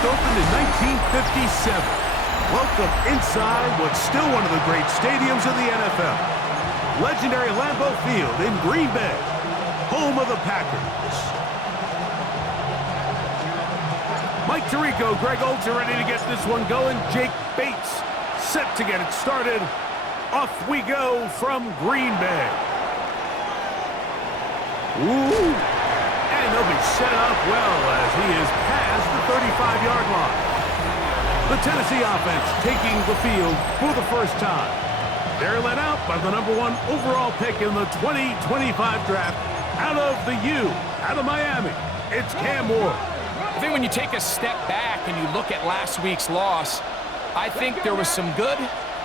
first opened in 1957. Welcome inside what's still one of the great stadiums in the NFL. Legendary Lambeau Field in Green Bay, home of the Packers. Mike Tirico, Greg Olds are ready to get this one going. Jake Bates set to get it started. Off we go from Green Bay. Ooh. And they'll be set up well as he is past the 35-yard line. The Tennessee offense taking the field for the first time. They're led out by the #1 overall pick in the 2025 draft out of the U, out of Miami. It's Cam Ward. I think when you take a step back and you look at last week's loss, I think there was some good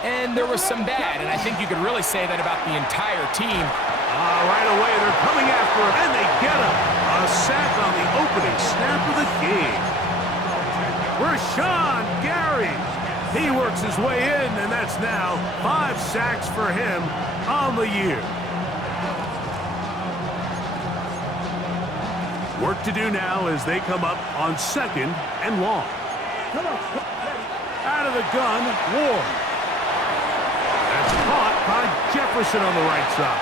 and there was some bad. And I think you could really say that about the entire team. Right away, they're coming after him, and they get him. A sack on the opening snap of the game. Rashawn Gary. He works his way in, and that's now 5 sacks for him on the year. Work to do now as they come up on 2nd and long. Out of the gun, Ward. That's caught by Jefferson on the right side.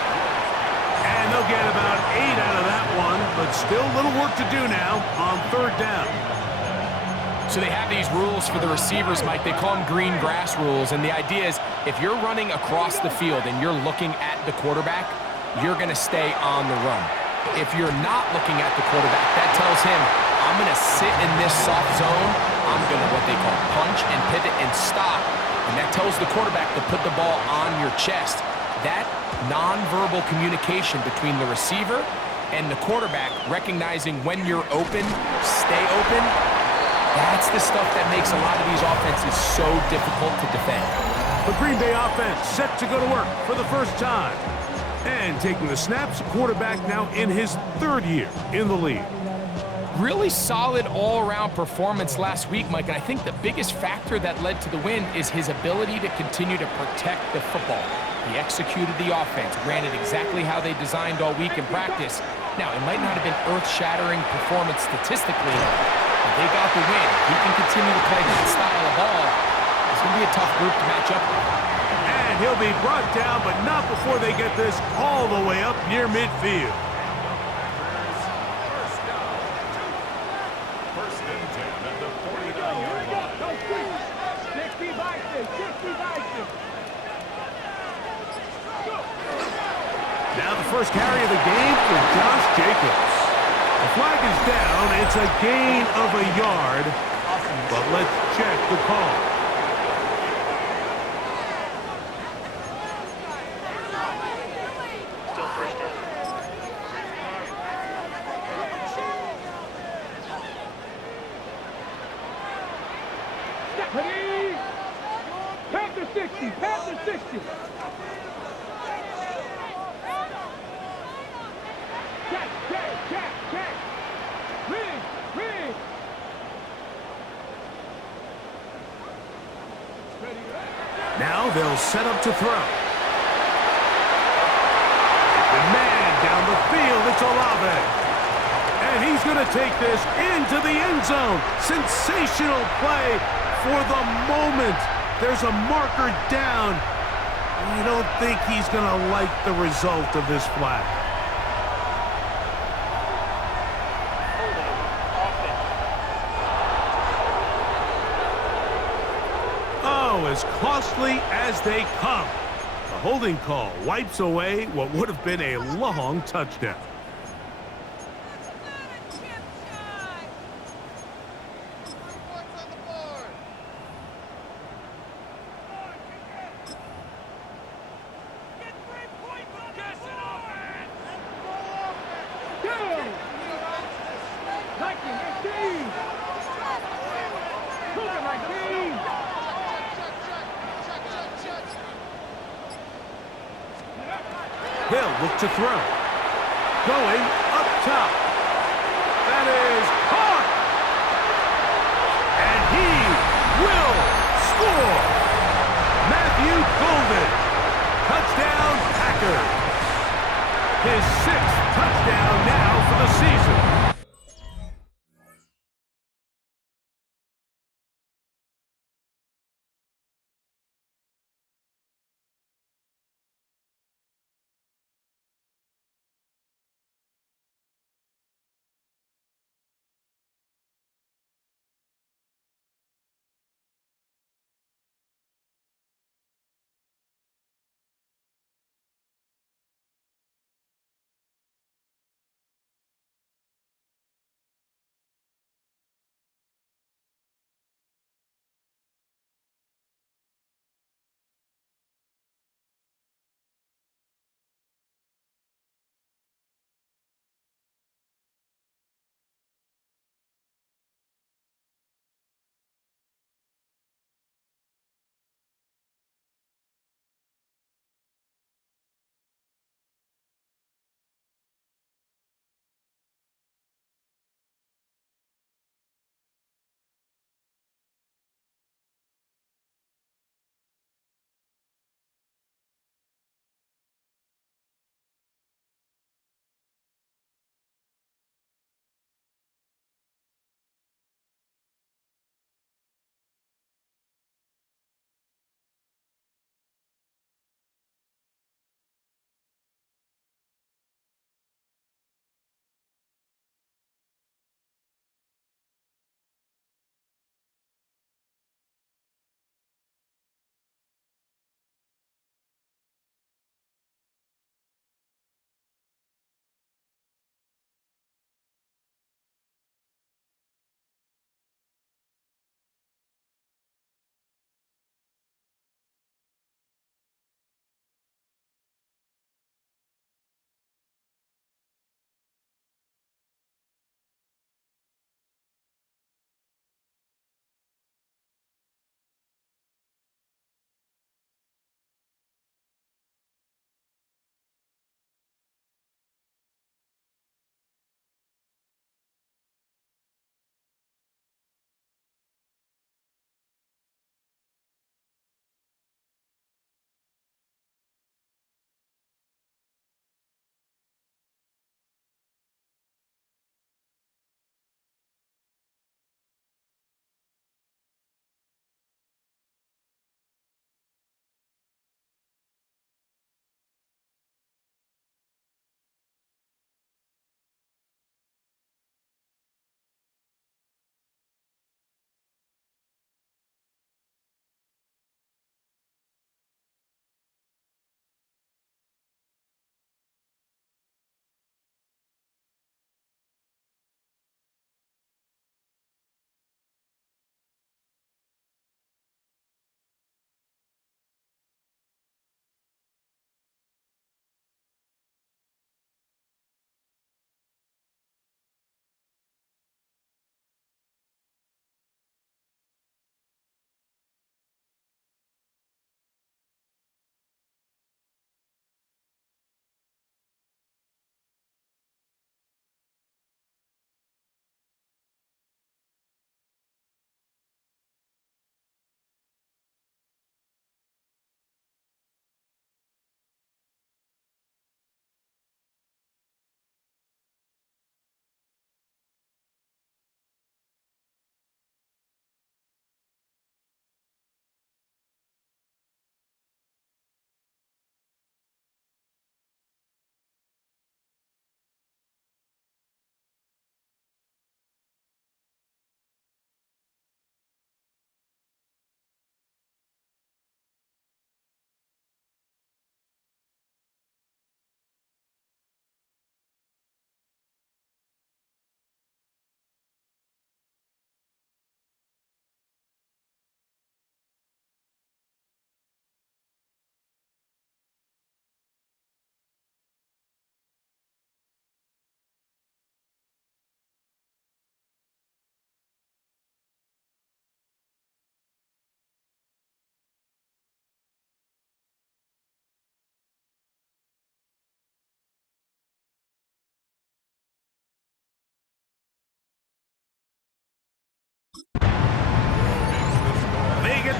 And they'll get about 8 out of that one, but still little work to do now on 3rd down. So they have these rules for the receivers, Mike. They call them green grass rules, and the idea is if you're running across the field and you're looking at the quarterback, you're going to stay on the run. If you're not looking at the quarterback, that tells him, I'm going to sit in this soft zone. I'm going to what they call punch and pivot and stop. And that tells the quarterback to put the ball on your chest. That nonverbal communication between the receiver and the quarterback, recognizing when you're open, stay open, that's the stuff that makes a lot of these offenses so difficult to defend. The Green Bay offense set to go to work for the first time. And taking the snaps, quarterback now in his 3rd year in the league. Really solid all-around performance last week, Mike, and I think the biggest factor that led to the win is his ability to continue to protect the football. He executed the offense, ran it exactly how they designed all week in practice. Now, it might not have been earth-shattering performance statistically, but they got the win. If he can continue to play that style of ball, it's going to be a tough group to match up with. And he'll be brought down, but not before they get this all the way up near midfield. Now the first carry of the game for Josh Jacobs. The flag is down. It's a gain of a yard. But let's check the call. Ready? Panther 60, Panther 60. Check. Ring. Now they'll set up to throw. The man down the field, it's Olave. And he's going to take this into the end zone. Sensational play for the moment. There's a marker down. I don't think he's going to like the result of this flag. Oh, as costly as they come. The holding call wipes away what would have been a long touchdown. Hill look to throw. Going up top. That is caught. And he will score. Matthew Golden. Touchdown Packers. His 6th touchdown now for the season.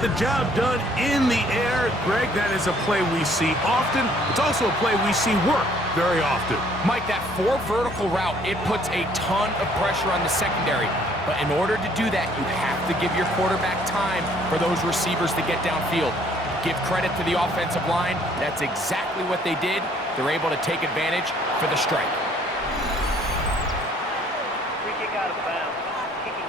the job done in the air. Greg, that is a play we see often. It's also a play we see work very often. Mike, that 4 vertical route, it puts a ton of pressure on the secondary. But in order to do that, you have to give your quarterback time for those receivers to get downfield. Give credit to the offensive line. That's exactly what they did. They're able to take advantage for the strike. Free kick out of bounds. Kicking.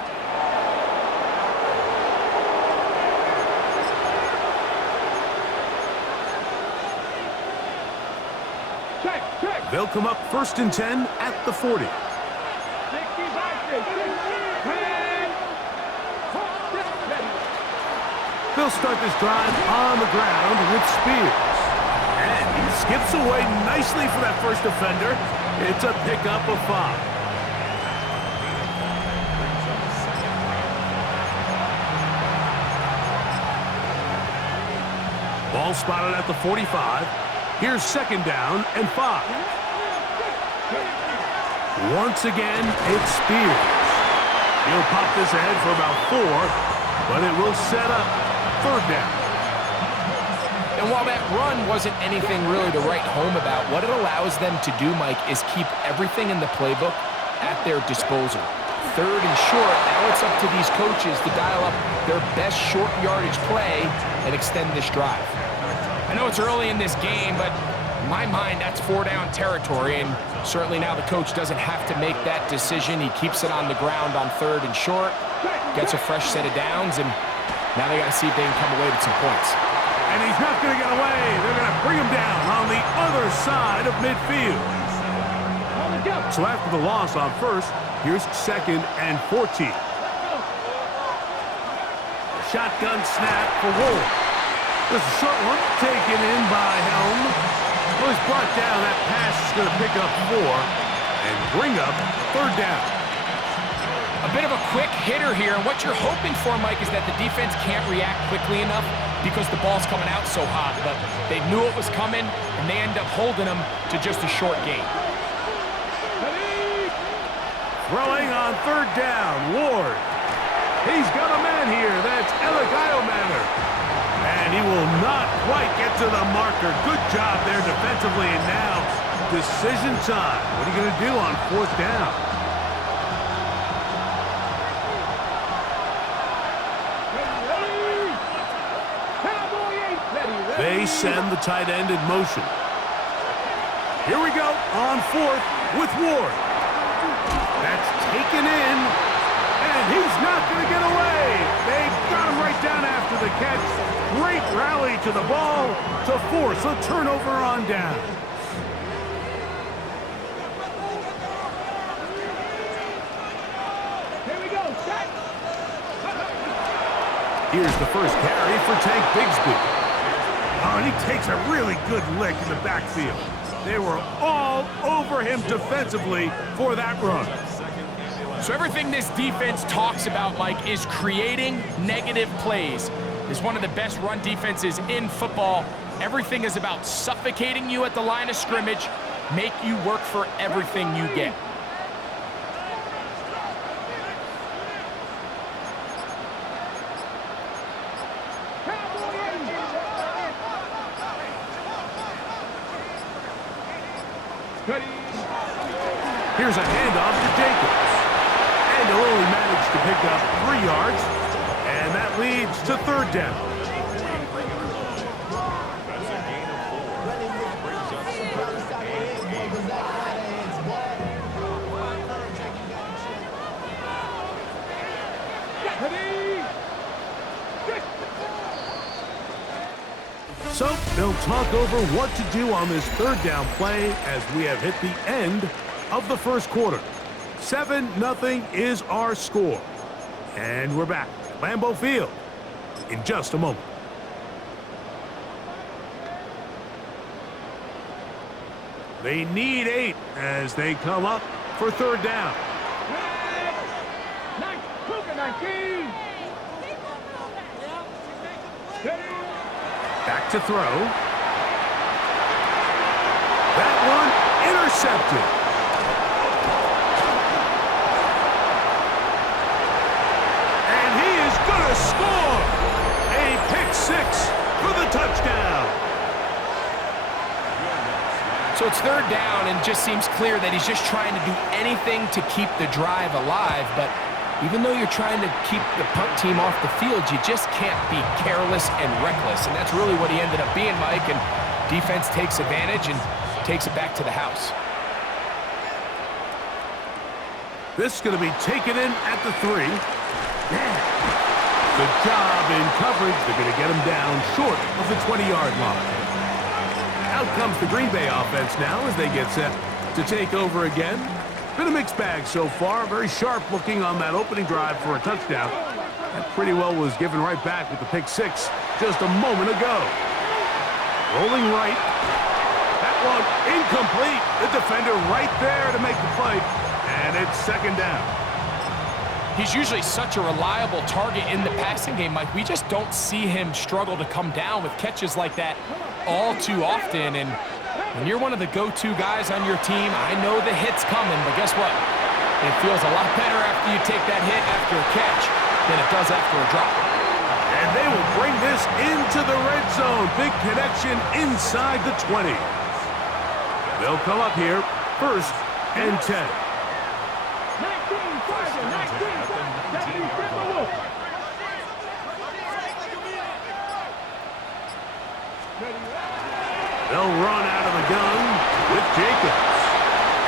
Check. They'll come up 1st and 10 at the 40. 60 back there. 10. They'll start this drive on the ground with Spears. And he skips away nicely for that first defender. It's a pickup of 5. Ball spotted at the 45. Here's 2nd down and 5. Once again, it's Spears. He'll pop this ahead for about 4, but it will set up 3rd down. And while that run wasn't anything really to write home about, what it allows them to do, Mike, is keep everything in the playbook at their disposal. 3rd and short, now it's up to these coaches to dial up their best short yardage play and extend this drive. I know it's early in this game, but in my mind, that's 4-down territory, and certainly now the coach doesn't have to make that decision. He keeps it on the ground on 3rd and short, gets a fresh set of downs, and now they got to see if they can come away with some points. And he's not going to get away. They're going to bring him down on the other side of midfield. So after the loss on 1st, here's 2nd and 14. Shotgun snap for Ward. This is a short one taken in by Helm. Well, he's brought down. That pass is going to pick up 4 and bring up 3rd down. A bit of a quick hitter here, and what you're hoping for, Mike, is that the defense can't react quickly enough because the ball's coming out so hot, but they knew it was coming, and they end up holding them to just a short gain. Throwing on 3rd down, Ward. He's got a man here. That's Alec Iomanner. And he will not quite get to the marker. Good job there defensively, and now decision time. What are you going to do on 4th down? They send the tight end in motion. Here we go on 4th with Ward. That's taken in, and he's not going to get away. They got him right down after the catch. Great rally to the ball to force a turnover on down. Here we go. Check. Here's the first carry for Tank Bigsby. Oh, and he takes a really good lick in the backfield. They were all over him defensively for that run. So everything this defense talks about, Mike, is creating negative plays. It's one of the best run defenses in football. Everything is about suffocating you at the line of scrimmage, make you work for everything you get. Here's a handoff to Jacobs. And he'll only manage to pick up 3 yards. And that leads to 3rd down. So they'll talk over what to do on this 3rd down play as we have hit the end of the 1st quarter. 7-0 is our score. And we're back at Lambeau Field in just a moment. They need 8 as they come up for 3rd down. Back to throw. That one intercepted. And he is going to score. A Touchdown. So it's third down, and just seems clear that he's just trying to do anything to keep the drive alive. But even though you're trying to keep the punt team off the field, you just can't be careless and reckless. And that's really what he ended up being, Mike. And defense takes advantage and takes it back to the house. This is going to be taken in at the 3. Yeah. Good job in coverage. They're going to get him down short of the 20-yard line. Out comes the Green Bay offense now as they get set to take over again. Been a mixed bag so far. Very sharp looking on that opening drive for a touchdown. That pretty well was given right back with the pick 6 just a moment ago. Rolling right. That one incomplete. The defender right there to make the play. And it's second down. He's usually such a reliable target in the passing game, Mike. We just don't see him struggle to come down with catches like that all too often. And when you're one of the go-to guys on your team, I know the hit's coming, but guess what? It feels a lot better after you take that hit after a catch than it does after a drop. And they will bring this into the red zone. Big connection inside the 20. They'll come up here, 1st and 10. 19, They'll run out of the gun with Jacobs.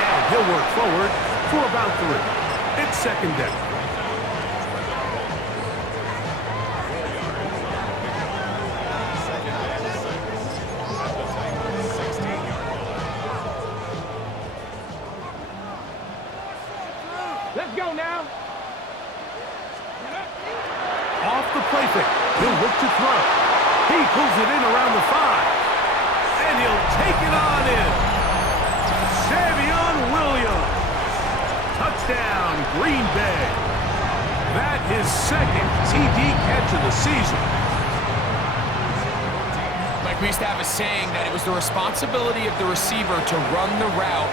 And he'll work forward for about 3. It's second down. Let's go now. Off the play fake. He'll look to throw. He pulls it in around the 5. And he'll take it on in. Savion Williams. Touchdown, Green Bay. That is second TD catch of the season. Like we used to have a saying that it was the responsibility of the receiver to run the route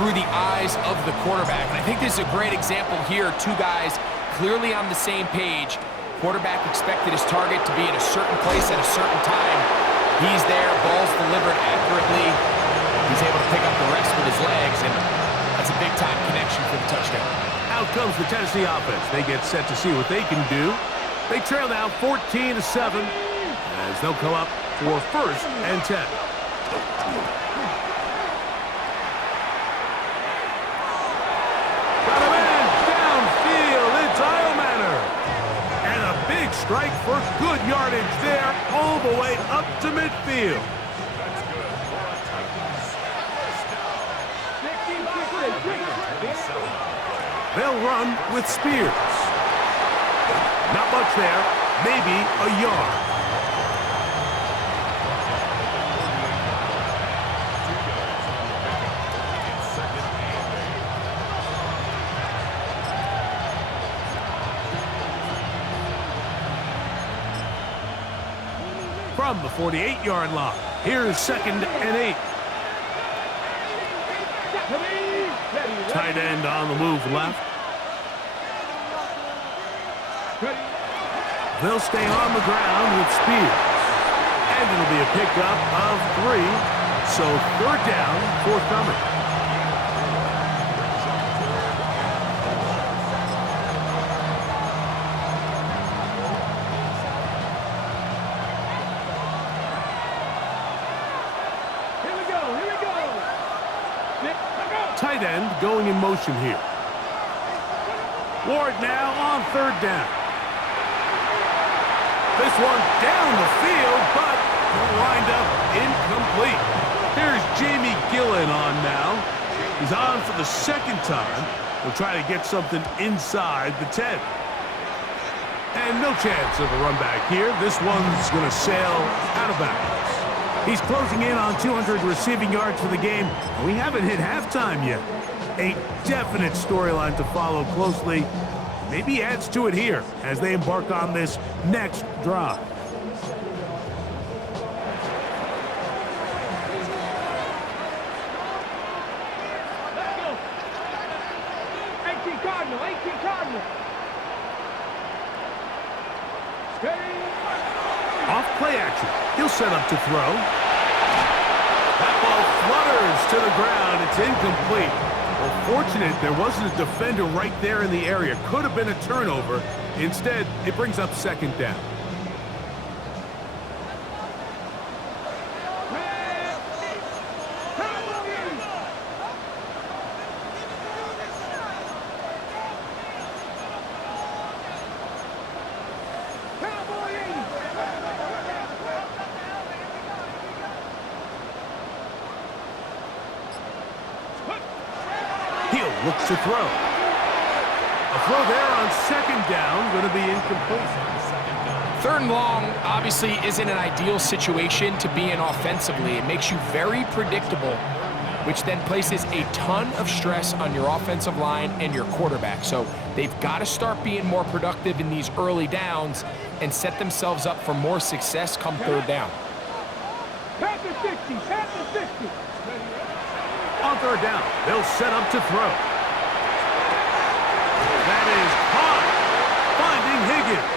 through the eyes of the quarterback. And I think this is a great example here. 2 guys clearly on the same page. Quarterback expected his target to be in a certain place at a certain time. He's there, ball's delivered accurately. He's able to pick up the rest with his legs, and that's a big-time connection for the touchdown. Out comes the Tennessee offense. They get set to see what they can do. They trail now 14-7 as they'll come up for 1st and 10. Got him in, downfield, it's Eilmanner. And a big strike for good yardage there, all the way up to midfield. They'll run with Spears. Not much there, maybe a yard. From the 48-yard line, here's 2nd and 8. Tight end on the move left. They'll stay on the ground with Spears. And it'll be a pickup of 3. So 3rd down, forthcoming. Tight end going in motion here. Ward now on 3rd down. This one down the field, but will wind up incomplete. Here's Jamie Gillen on now. He's on for the 2nd time. He'll try to get something inside the 10. And no chance of a run back here. This one's going to sail out of bounds. He's closing in on 200 receiving yards for the game. We haven't hit halftime yet. A definite storyline to follow closely. Maybe adds to it here as they embark on this next drive. Let's go. 18 Cardinal, 18 Cardinal. Ready? Off Play action. He'll set up to throw. That ball flutters to the ground. It's incomplete. Well, fortunate there wasn't a defender right there in the area. Could have been a turnover. Instead, it brings up second down. He'll look to throw. A throw there on second down, going to be incomplete. Third and long obviously isn't an ideal situation to be in offensively. It makes you very predictable, which then places a ton of stress on your offensive line and your quarterback. So they've got to start being more productive in these early downs and set themselves up for more success come third down. Packers 60, Packers 60. On third down, they'll set up to throw. That is caught, finding Higgins.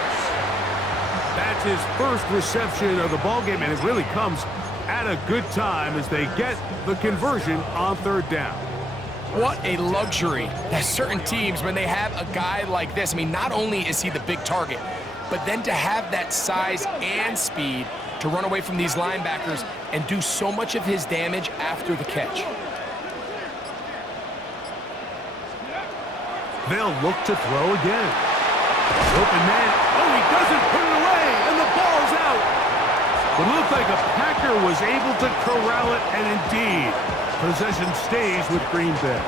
That's his first reception of the ballgame, and it really comes at a good time as they get the conversion on third down. What a luxury that certain teams, when they have a guy like this, I mean, not only is he the big target, but then to have that size and speed to run away from these linebackers and do so much of his damage after the catch. They'll look to throw again. Open man. Oh, he doesn't put it away, and the ball's out. But it looked like a Packer was able to corral it, and indeed, possession stays with Green Bay.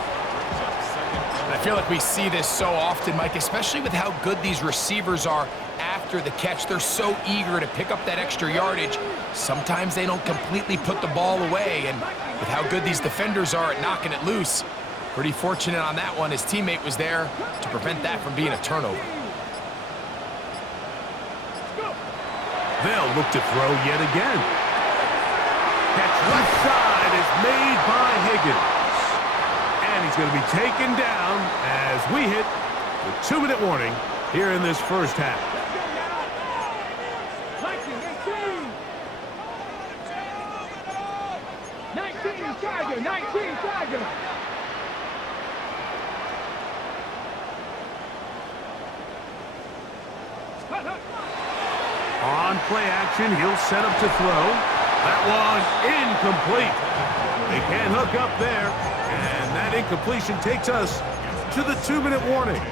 I feel like we see this so often, Mike, especially with how good these receivers are after the catch. They're so eager to pick up that extra yardage. Sometimes they don't completely put the ball away, and with how good these defenders are at knocking it loose, pretty fortunate on that one. His teammate was there to prevent that from being a turnover. They'll look to throw yet again. Catch left side is made by Higgins. And he's going to be taken down as we hit the 2-minute warning here in this first half. 19 Tiger, 19 Tiger. On play action, he'll set up to throw. That one incomplete. They can't hook up there, and that incompletion takes us to the 2-minute warning.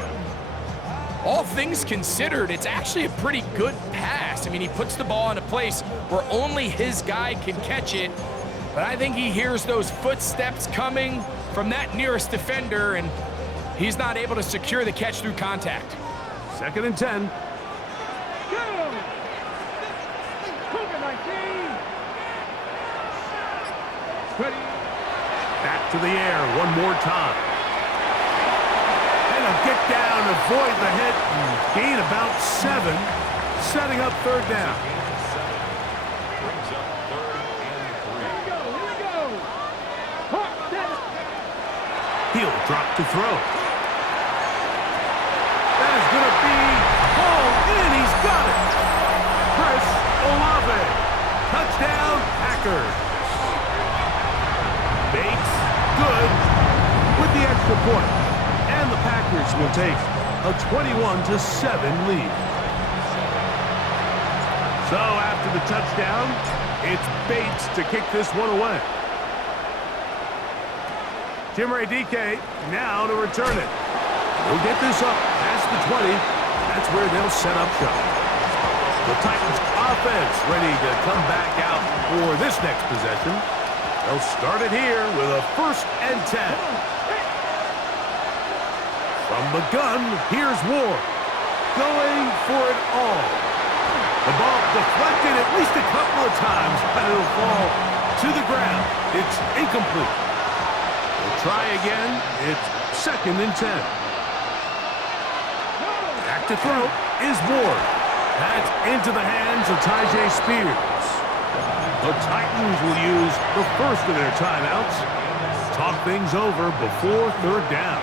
All things considered, it's actually a pretty good pass. I mean, he puts the ball in a place where only his guy can catch it, but I think he hears those footsteps coming from that nearest defender, and he's not able to secure the catch through contact. 2nd and 10. Back to the air one more time. And he'll get down, avoid the hit, and gain about 7, setting up third down. He'll drop to throw. That is going to be hauled in. He's got it. Chris Olave. Touchdown, Packers. Bates, good, with the extra point. And the Packers will take a 21-7 lead. So after the touchdown, it's Bates to kick this one away. Jim Radike now to return it. He'll get this up past the 20. That's where they'll set up shop. The Titans offense ready to come back out for this next possession. They'll start it here with a 1st and 10. From the gun, here's Ward. Going for it all. The ball deflected at least a couple of times, but it'll fall to the ground. It's incomplete. They'll try again. It's 2nd and 10. Back to throw is Ward. That's into the hands of Tyjae Spears. The Titans will use the first of their timeouts. Talk things over before third down.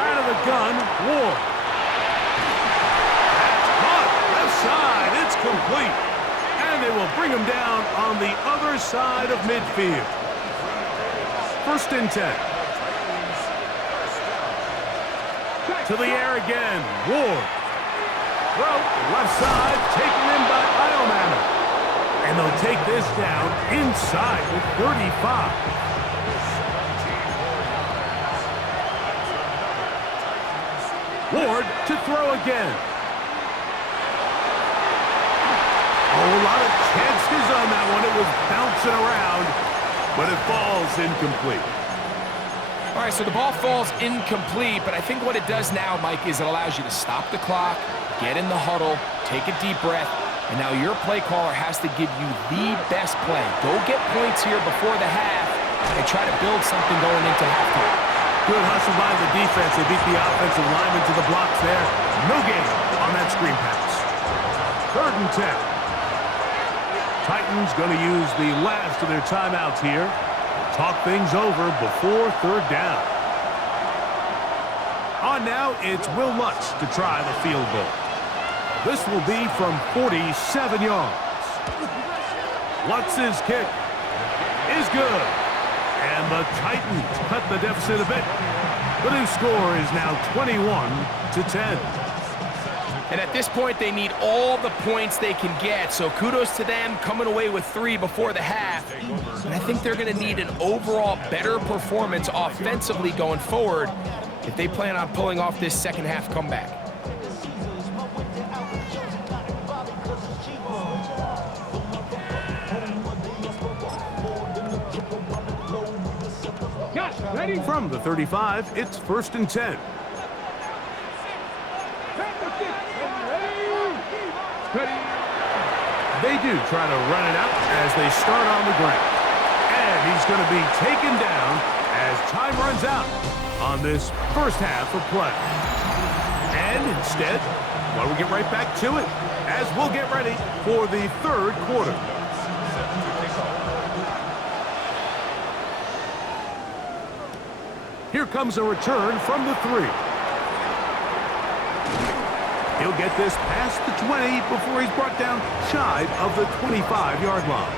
Out of the gun, Ward. That's caught. Left side. It's complete. And they will bring him down on the other side of midfield. 1st and 10. To the air again. Ward. Well, left side taken in by Iomanna. And they'll take this down inside the 35. Ward to throw again. Oh, a lot of chances on that one. It was bouncing around, but it falls incomplete. All right, so the ball falls incomplete, but I think what it does now, Mike, is it allows you to stop the clock, get in the huddle, take a deep breath, and now your play caller has to give you the best play. Go get points here before the half and try to build something going into halftime. Good hustle by the defense. They beat the offensive lineman to the blocks there. No gain on that screen pass. 3rd and 10. Titans going to use the last of their timeouts here. Talk things over before 3rd down. On now, it's Will Lutz to try the field goal. This will be from 47 yards. Lutz's kick is good. And the Titans cut the deficit a bit. The new score is now 21-10. And at this point, they need all the points they can get. So kudos to them coming away with 3 before the half. And I think they're going to need an overall better performance offensively going forward if they plan on pulling off this second half comeback. Ready? From the 35, it's 1st and 10. They do try to run it out as they start on the ground. And he's going to be taken down as time runs out on this first half of play. And instead, why don't we get right back to it as we'll get ready for the 3rd quarter. Here comes a return from the 3. He'll get this past the 20 before he's brought down shy of the 25-yard line.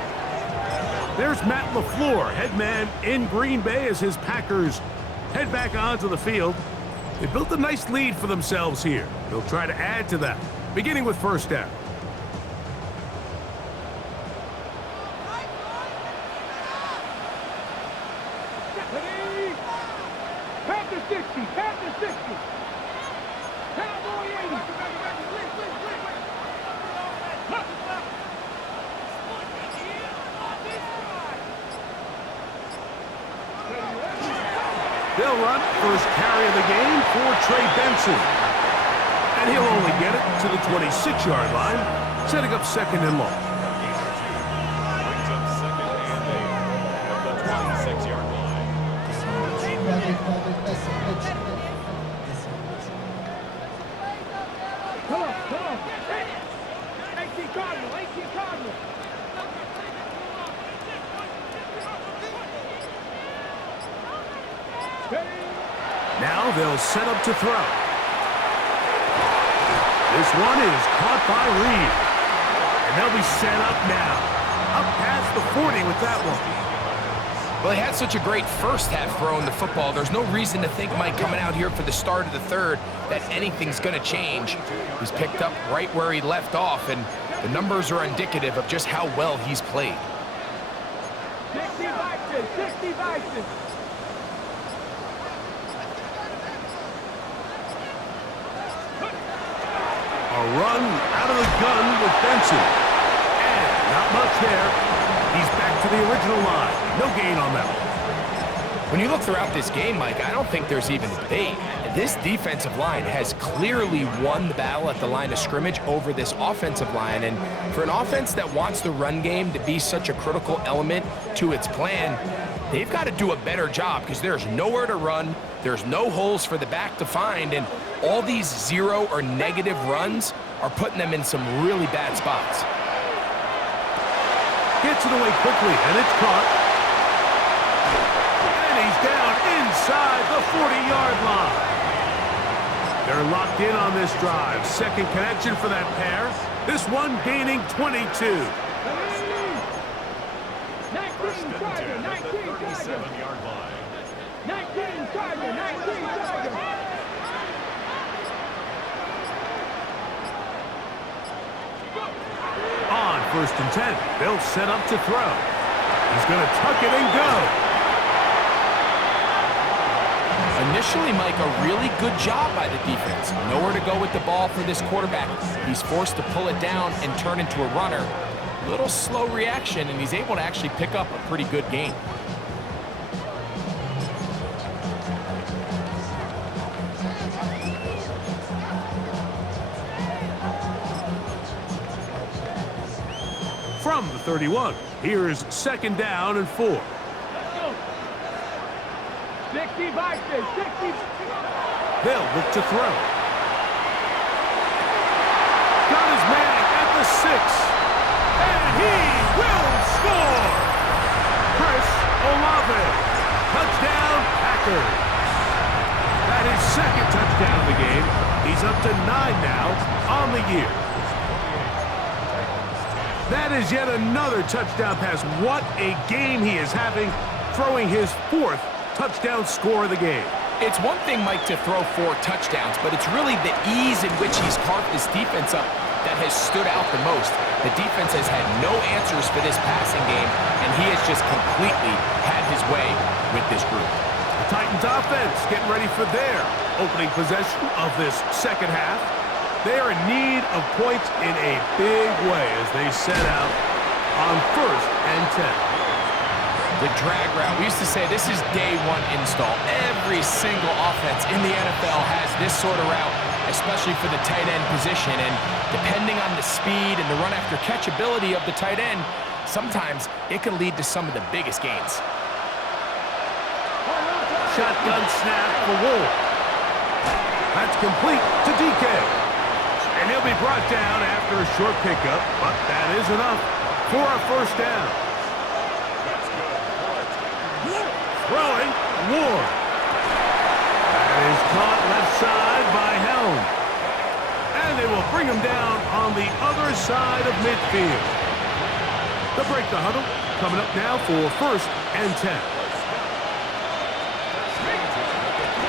There's Matt LaFleur, head man in Green Bay as his Packers head back onto the field. They built a nice lead for themselves here. They'll try to add to that, beginning with 1st down. Panther 60, Panther 60. Cowboy 80. They'll run first carry of the game for Trey Benson. And he'll only get it to the 26-yard line, setting up 2nd and long. Come on. 18 Cardinal, 18 Cardinal. Now they'll set up to throw. This one is caught by Reed. And they'll be set up now. Up past the 40 with that one. Well, he had such a great first half throwing the football. There's no reason to think, Mike, coming out here for the start of the 3rd, that anything's going to change. He's picked up right where he left off, and the numbers are indicative of just how well he's played. 60 Vices, 60 Vices. A run out of the gun with Benson. And not much there. He's back to the original line. No gain on that one. When you look throughout this game, Mike, I don't think there's even debate. This defensive line has clearly won the battle at the line of scrimmage over this offensive line. And for an offense that wants the run game to be such a critical element to its plan, they've got to do a better job because there's nowhere to run. There's no holes for the back to find. And all these 0 or negative runs are putting them in some really bad spots. Gets it away quickly, and it's caught. And he's down inside the 40-yard line. They're locked in on this drive. Second connection for that pair. This one gaining 22. 19 Charger, 19 Charger. 19 Charger, 19 Charger. On 1st and 10, they'll set up to throw. He's going to tuck it and go. Initially, Mike, a really good job by the defense. Nowhere to go with the ball for this quarterback. He's forced to pull it down and turn into a runner. Little slow reaction, and he's able to actually pick up a pretty good gain. From the 31, here's 2nd down and 4. 60 boxes, 60. They'll look to throw. Got his man at the 6. And he will score! Chris Olave. Touchdown, Packers. That is 2nd touchdown of the game. He's up to 9 now on the year. That is yet another touchdown pass. What a game he is having, throwing his 4th touchdown score of the game. It's one thing, Mike, to throw 4 touchdowns, but it's really the ease in which he's carved this defense up that has stood out the most. The defense has had no answers for this passing game, and he has just completely had his way with this group. The Titans offense getting ready for their opening possession of this 2nd half. They are in need of points in a big way as they set out on 1st and 10. The drag route. We used to say this is day 1 install. Every single offense in the NFL has this sort of route, especially for the tight end position. And depending on the speed and the run-after-catch ability of the tight end, sometimes it can lead to some of the biggest gains. Shotgun snap for Wolf. That's complete to DK. And he'll be brought down after a short pickup, but that is enough for a 1st down. Throwing, Ward. That is caught left side by Helm. And they will bring him down on the other side of midfield. They'll break the huddle. Coming up now for 1st and 10.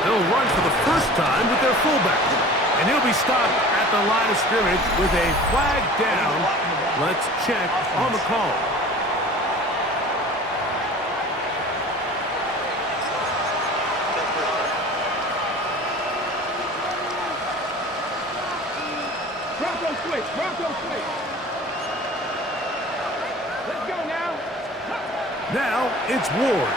They'll run for the first time with their fullback. And he'll be stopped at the line of scrimmage with a flag down. Let's check on the call. Bronco switch. Let's go now. Now it's Ward.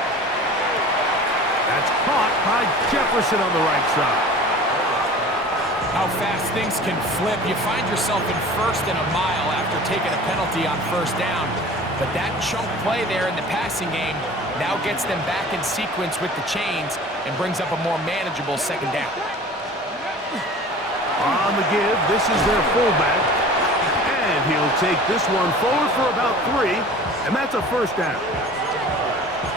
That's caught by Jefferson on the right side. How fast things can flip. You find yourself in 1st and a mile after taking a penalty on 1st down. But that chunk play there in the passing game now gets them back in sequence with the chains and brings up a more manageable 2nd down. On the give, this is their fullback. And he'll take this one forward for about 3, and that's a 1st down.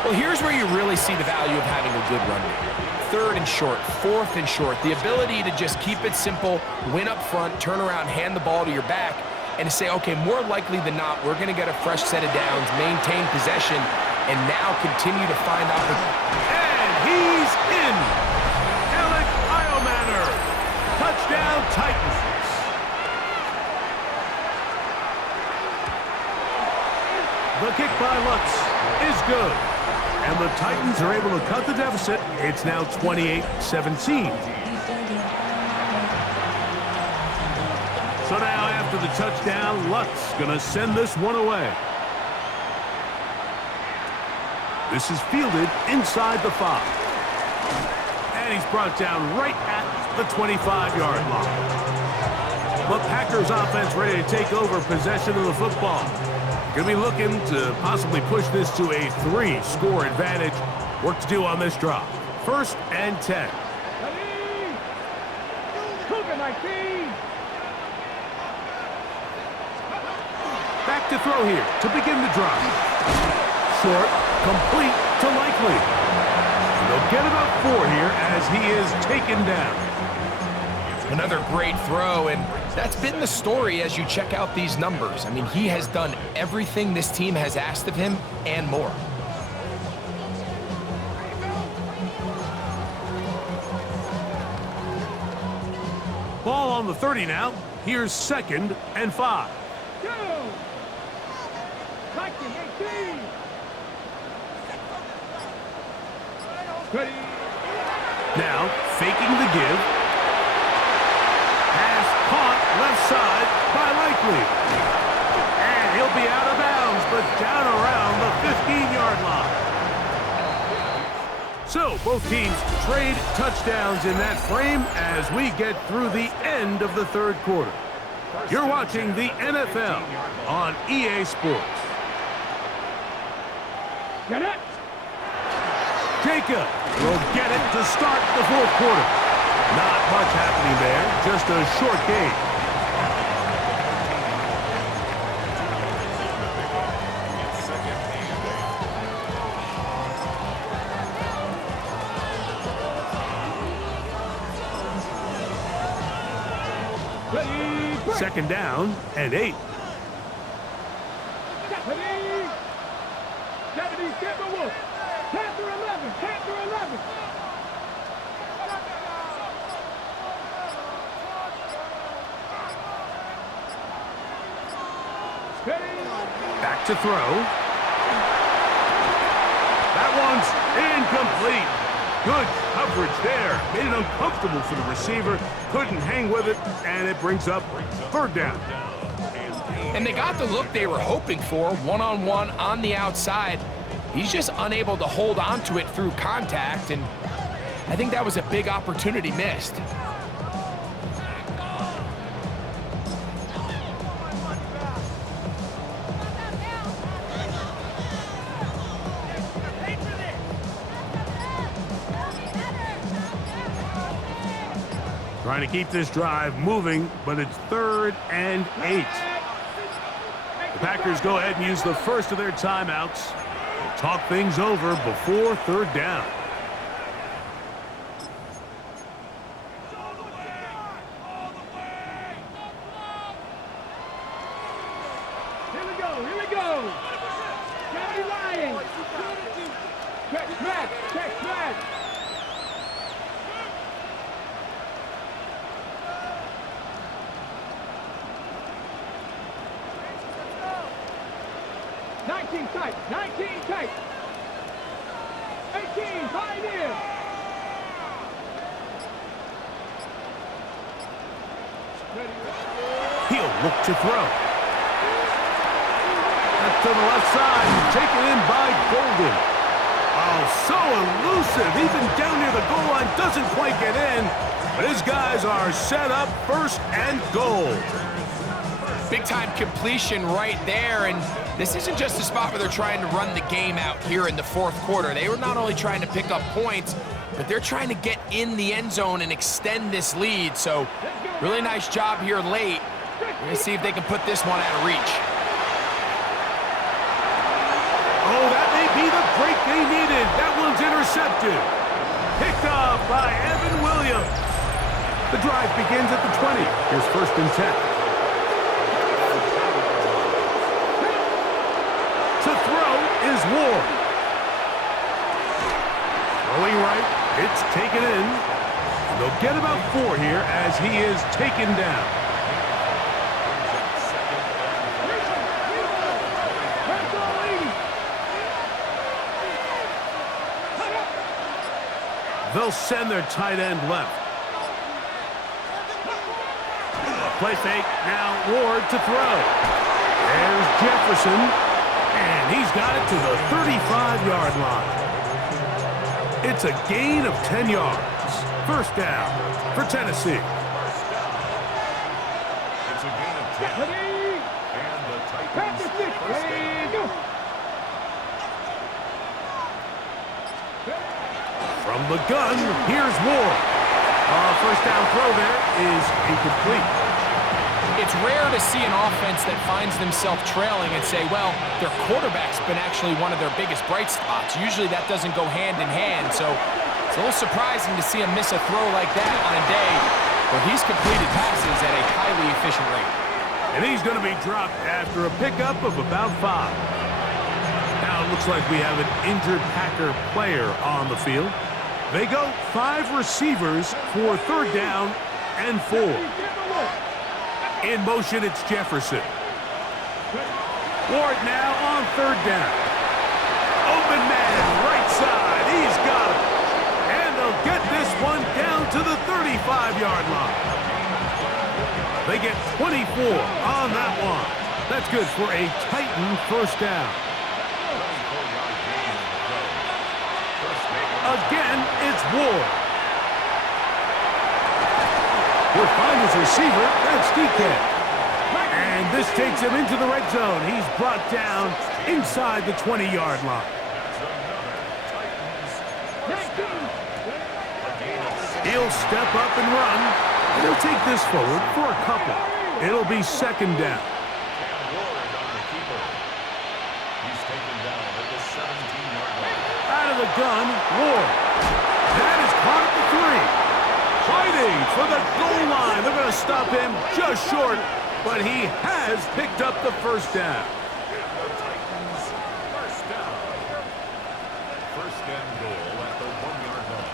Well, here's where you really see the value of having a good run game. 3rd and short, 4th and short. The ability to just keep it simple, win up front, turn around, hand the ball to your back, and to say, okay, more likely than not, we're going to get a fresh set of downs, maintain possession, and now continue to find opportunities. And he's in. Alec Iomanner. Touchdown, Titans. The kick by Lutz is good. And the Titans are able to cut the deficit. It's now 28-17. So now after the touchdown, Lutz going to send this one away. This is fielded inside the 5. And he's brought down right at the 25-yard line. The Packers offense ready to take over possession of the football. Going to be looking to possibly push this to a 3-score advantage. Work to do on this drive. 1st and 10. Back to throw here to begin the drive. Short, complete to Likely. And they'll get about 4 here as he is taken down. Another great throw, and that's been the story as you check out these numbers. I mean, he has done everything this team has asked of him and more. Ball on the 30 now. Here's 2nd and 5. Go! Viking 18. Ready. Now, faking the give. Pass caught left side by Likely. And he'll be out of bounds, but down around the 15-yard line. So, both teams trade touchdowns in that frame as we get through the end of the 3rd quarter. You're watching the NFL on EA Sports. Get it. Jacob will get it to start the 4th quarter. Not much happening there, just a short game. Ready. 2nd down and 8. Ready. 70 Timberwolves. Panther 11. Panther 11. Ready. Back to throw. That one's incomplete. Good coverage there. Made it uncomfortable for the receiver. Couldn't hang with it, and it brings up 3rd down. And they got the look they were hoping for, one-on-one on the outside. He's just unable to hold on to it through contact, and I think that was a big opportunity missed. Trying to keep this drive moving, but it's 3rd and 8. The Packers go ahead and use the first of their timeouts. They'll talk things over before 3rd down. Here we go. Here we go. Johnny Lyons. Check back. Check back. Tight, 19 tight, 18 Pioneer. He'll look to throw. That's to the left side, taken in by Golden. Oh, so elusive, even down near the goal line, doesn't quite get in, but his guys are set up 1st and goal. Big-time completion right there, and this isn't just a spot where they're trying to run the game out here in the 4th quarter. They were not only trying to pick up points, but they're trying to get in the end zone and extend this lead. So really nice job here late. We're going to see if they can put this one out of reach. Oh, that may be the break they needed. That one's intercepted. Picked off by Evan Williams. The drive begins at the 20. Here's 1st and 10. To throw is Ward. Throwing right, it's taken in. And they'll get about 4 here as he is taken down. They'll send their tight end left. Play fake, now Ward to throw. There's Jefferson, and he's got it to the 35-yard line. It's a gain of 10 yards. 1st down for Tennessee. It's a gain of 10. And the Titans first down. From the gun, here's Ward. 1st down throw there is incomplete. It's rare to see an offense that finds themselves trailing and say, well, their quarterback's been actually one of their biggest bright spots. Usually that doesn't go hand in hand, so it's a little surprising to see him miss a throw like that on a day Well, he's completed passes at a highly efficient rate. And he's going to be dropped after a pickup of about 5. Now it looks like we have an injured Packer player on the field. They go 5 receivers for 3rd down and 4. In motion, it's Jefferson. Ward now on 3rd down. Open man, right side. He's got it. And they'll get this one down to the 35-yard line. They get 24 on that one. That's good for a Titan 1st down. Again, it's Ward. He'll find his receiver. That's DK. And this takes him into the red zone. He's brought down inside the 20-yard line. He'll step up and run. And he'll take this forward for a couple. It'll be 2nd down. Out of the gun, Ward. That is caught at the 3. Fighting for the goal line. They're going to stop him just short, but he has picked up the 1st down. First and goal at the 1-yard line.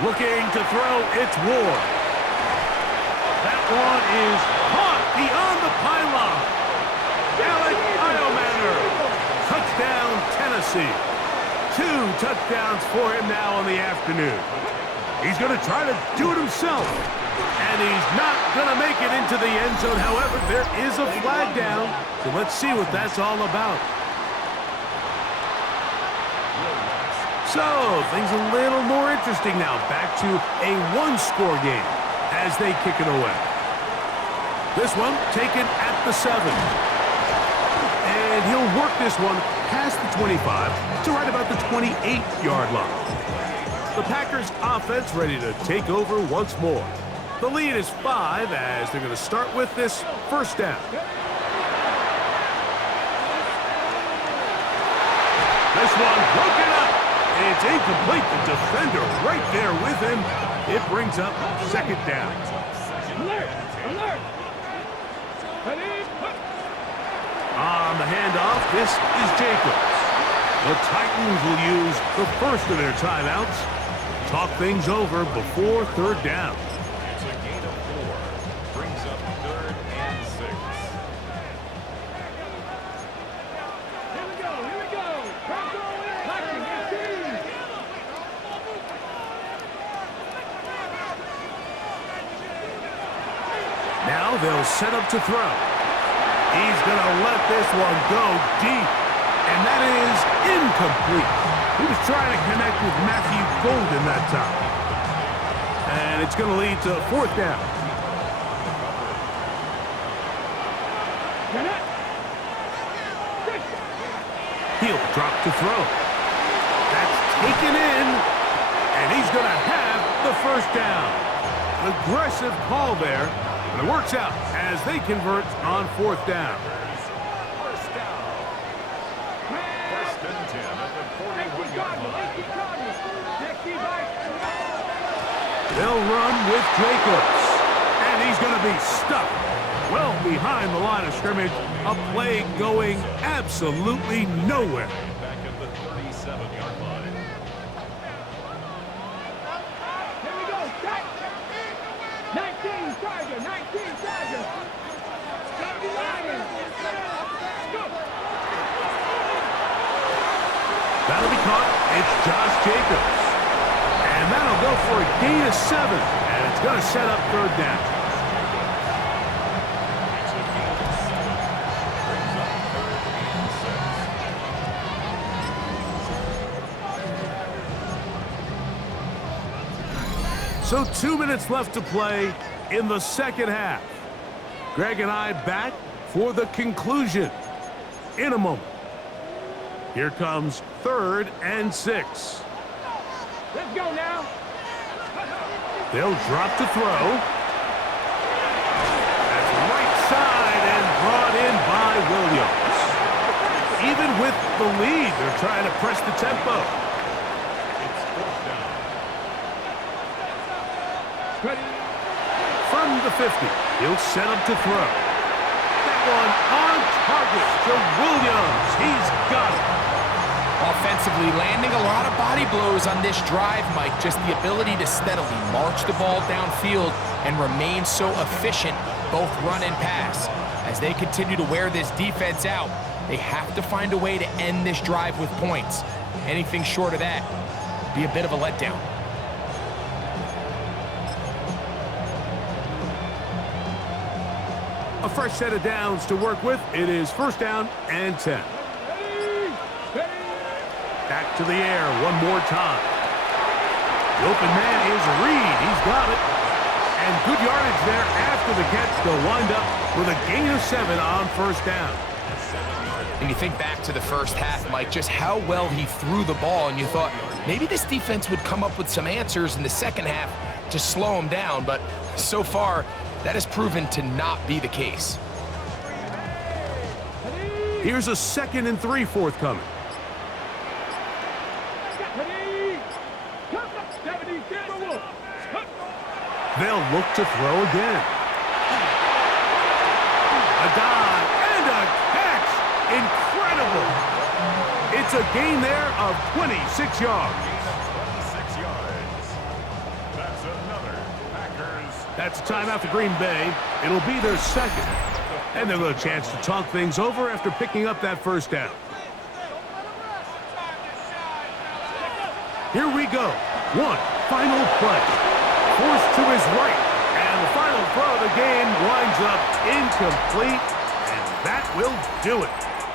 Looking to throw, it's Ward. That one is caught beyond the pylon. Alec Iomanner. Touchdown, Tennessee. 2 touchdowns for him now in the afternoon. He's going to try to do it himself. And he's not going to make it into the end zone. However, there is a flag down. So let's see what that's all about. So, things a little more interesting now. Back to a 1-score game as they kick it away. This one taken at the 7. And he'll work this one past the 25 to right about the 28-yard line. The Packers offense ready to take over once more. The lead is 5 as they're going to start with this 1st down. This one broken up. It's incomplete. The defender right there with him. It brings up 2nd down. Alert! Alert! On the handoff, this is Jacobs. The Titans will use the first of their timeouts. Talk things over before 3rd down. It's a gain of 4. Brings up 3rd and 6. Here we go, here we go. Packers, 18. Now they'll set up to throw. He's going to let this one go deep. And that is incomplete. He was trying to connect with Matthew Golden that time. And it's going to lead to 4th down. He'll drop to throw. That's taken in. And he's going to have the 1st down. An aggressive call there. And it works out as they convert on 4th down. First and 10 at the 41-yard line. They'll run with Jacobs. And he's going to be stuck well behind the line of scrimmage. A play going absolutely nowhere. Back at the 37-yard line. Here we go, set. 19 Charger, 19 Charger. That'll be caught. It's Josh Jacobs. And that'll go for a gain of 7. And it's going to set up 3rd down. It's a gain of 7. Brings up 3rd and 6. So 2 minutes left to play in the 2nd half. Greg and I back for the conclusion in a moment. Here comes 3rd and 6. Let's go now. They'll drop to throw. That's right side and brought in by Williams. Even with the lead, they're trying to press the tempo. It's 4th down. Ready. From the 50, he'll set up to throw. That one on target to Williams. He's got it. Offensively, landing a lot of body blows on this drive, Mike. Just the ability to steadily march the ball downfield and remain so efficient, both run and pass. As they continue to wear this defense out, they have to find a way to end this drive with points. Anything short of that would be a bit of a letdown. A fresh set of downs to work with. It is first down and 10. Back to the air one more time. The open man is Reed. He's got it. And good yardage there after the catch. They'll wind up with a gain of 7 on first down. And you think back to the first half, Mike, just how well he threw the ball, and you thought maybe this defense would come up with some answers in the second half to slow him down, but so far, that has proven to not be the case. Here's a 2nd and 3 forthcoming. They'll look to throw again. A dive and a catch. Incredible. It's a gain there of 26 yards. 26 yards. That's another Packers. That's a timeout for Green Bay. It'll be their 2nd. And they'll have a chance to talk things over after picking up that first down. Here we go. One final play. Forced to his right. And the final throw of the game winds up incomplete. And that will do it.